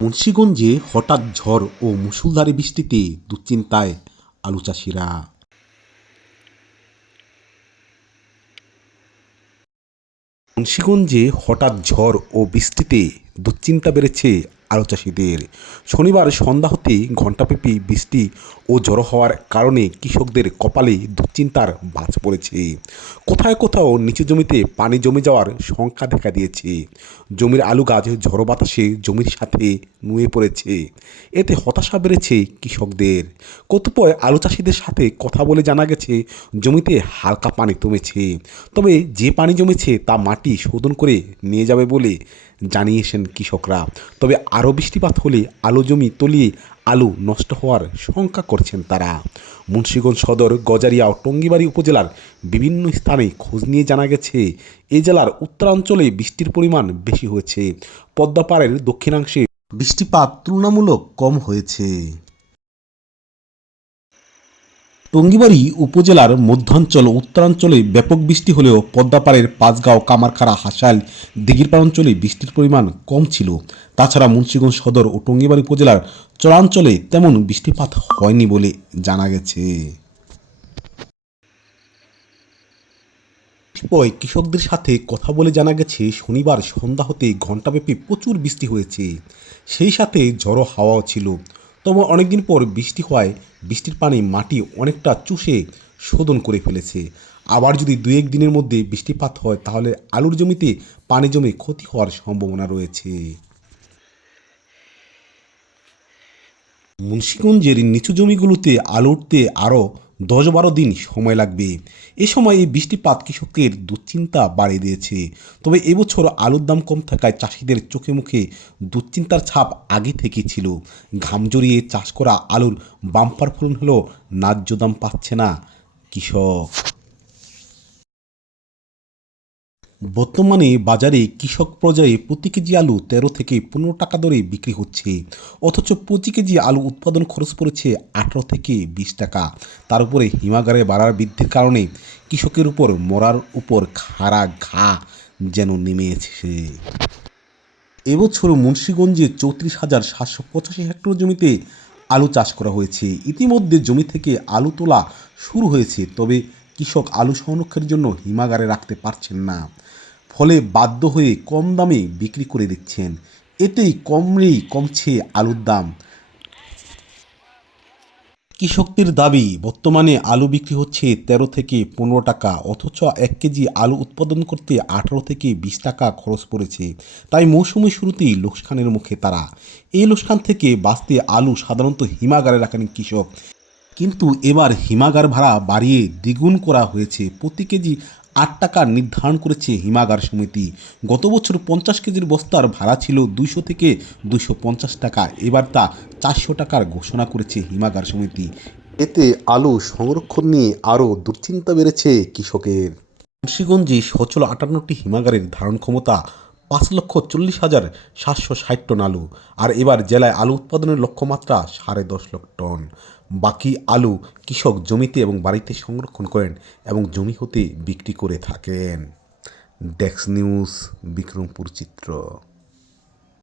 মুন্সীগঞ্জে হঠাৎ ঝড় ও মুসুলধারে বৃষ্টিতে দুশ্চিন্তায় আলু চাষিরা মুন্সীগঞ্জে হঠাৎ ঝড় ও বৃষ্টিতে দুশ্চিন্তা বেড়েছে আলু চাষিদের শনিবার সন্ধ্যা হতে ঘণ্টাব্যাপী বৃষ্টি ও জড়ো হওয়ার কারণে কৃষকদের কপালে দুশ্চিন্তার বাজ পড়েছে। কোথায় কোথাও নিচু জমিতে পানি জমে যাওয়ার সংখ্যা দেখা দিয়েছে। জমির আলু গাছ ঝড়ো বাতাসে জমির সাথে নুয়ে পড়েছে। এতে হতাশা বেড়েছে কৃষকদের। কতিপয় আলু চাষিদের সাথে কথা বলে জানা গেছে, জমিতে হালকা পানি কমেছে তবে যে পানি জমেছে তা মাটি শোধন করে নিয়ে যাবে বলে জানিয়েছেন কৃষকরা। তবে আরও বৃষ্টিপাত হলে আলু জমি তলিয়ে আলু নষ্ট হওয়ার শঙ্কা করছেন তারা। মুন্সীগঞ্জ সদর, গজারিয়া ও টঙ্গিবাড়ি উপজেলার বিভিন্ন স্থানে খোঁজ নিয়ে জানা গেছে, এ জেলার উত্তরাঞ্চলে বৃষ্টির পরিমাণ বেশি হয়েছে। পদ্মাপাড়ের দক্ষিণাংশে বৃষ্টিপাত তুলনামূলক কম হয়েছে। টঙ্গিবাড়ি উপজেলার মধ্যাঞ্চল উত্তরাঞ্চলে ব্যাপক বৃষ্টি হলেও পদ্মাপাড়ের পাঁচগাঁও, কামারখাড়া হাসাল দিঘিরপাড় অঞ্চলে বৃষ্টির পরিমাণ কম ছিল। তাছাড়া মুন্সিগঞ্জ সদর ও টঙ্গিবাড়ি উপজেলার চরাঞ্চলে তেমন বৃষ্টিপাত হয়নি বলে জানা গেছে। কতিপয় কৃষকদের সাথে কথা বলে জানা গেছে, শনিবার সন্ধ্যা হতে ঘণ্টাব্যাপী প্রচুর বৃষ্টি হয়েছে। সেই সাথে ঝড়ো হাওয়াও ছিল। তবে অনেকদিন পর বৃষ্টি হওয়ায় বৃষ্টির পানি মাটি অনেকটা চুষে শোধন করে ফেলেছে। আবার যদি দু এক দিনের মধ্যে বৃষ্টিপাত হয়, তাহলে আলুর জমিতে পানি জমে ক্ষতি হওয়ার সম্ভাবনা রয়েছে। মুন্সিগঞ্জের নিচু জমিগুলোতে আলু উঠতে আরও দশ বারো দিন সময় লাগবে। এ সময় এই বৃষ্টিপাত কৃষকের দুশ্চিন্তা বাড়িয়ে দিয়েছে। তবে এবছর আলুর দাম কম থাকায় চাষিদের চোখে মুখে দুশ্চিন্তার ছাপ আগে থেকে ছিল। ঘাম জড়িয়ে চাষ করা আলুর বাম্পার ফলন হলো ন্যায্য দাম পাচ্ছে না কৃষক। বর্তমানে বাজারে কৃষক পর্যায়ে প্রতি কেজি আলু তেরো থেকে পনেরো টাকা দরে বিক্রি হচ্ছে। অথচ প্রতি কেজি আলু উৎপাদন খরচ পড়েছে আঠারো থেকে বিশ টাকা। তার উপরে হিমাগারে বাড়ার বৃদ্ধির কারণে কৃষকের উপর মরার উপর খাড়া ঘা যেন নেমে এসেছে। এবছর মুন্সীগঞ্জে চৌত্রিশ হাজার সাতশো পঁচাশি হেক্টর জমিতে আলু চাষ করা হয়েছে। ইতিমধ্যে জমি থেকে আলু তোলা শুরু হয়েছে, তবে কৃষক আলু সংরক্ষণের জন্য হিমাগারে রাখতে পারছেন না। ফলে বাধ্য হয়ে কম দামে বিক্রি করে দিচ্ছেন। এতেই কমরেই কমছে আলুর দাম। কৃষকদের দাবি, বর্তমানে আলু বিক্রি হচ্ছে তেরো থেকে পনেরো টাকা, অথচ এক কেজি আলু উৎপাদন করতে আঠারো থেকে বিশ টাকা খরচ পড়েছে। তাই মৌসুমি শুরুতেই লোকসানের মুখে তারা। এই লোকসান থেকে বাঁচতে আলু সাধারণত হিমাগারে রাখেন কৃষক। কিন্তু এবার হিমাগার ভাড়া বাড়িয়ে দ্বিগুণ করা হয়েছে। প্রতি কেজি আট টাকা নির্ধারণ করেছে হিমাগার সমিতি। গত বছর পঞ্চাশ কেজির বস্তার ভাড়া ছিল দুশো থেকে দুশো পঞ্চাশ টাকা। এবার তা চারশো টাকার ঘোষণা করেছে হিমাগার সমিতি। এতে আলু সংরক্ষণ নিয়ে আরও দুশ্চিন্তা বেড়েছে কৃষকের। মুন্সীগঞ্জে সচল আটান্নটি হিমাগারের ধারণ ক্ষমতা পাঁচ লক্ষ চল্লিশ হাজার সাতশো ষাট টন আলু। আর এবার জেলায় আলু উৎপাদনের লক্ষ্যমাত্রা সাড়ে দশ লক্ষ টন। বাকি আলু কৃষক জমিতে এবং বাড়িতে সংরক্ষণ করেন এবং জমি হতে বিক্রি করে থাকেন। ডেক্স নিউজ, বিক্রমপুর চিত্র।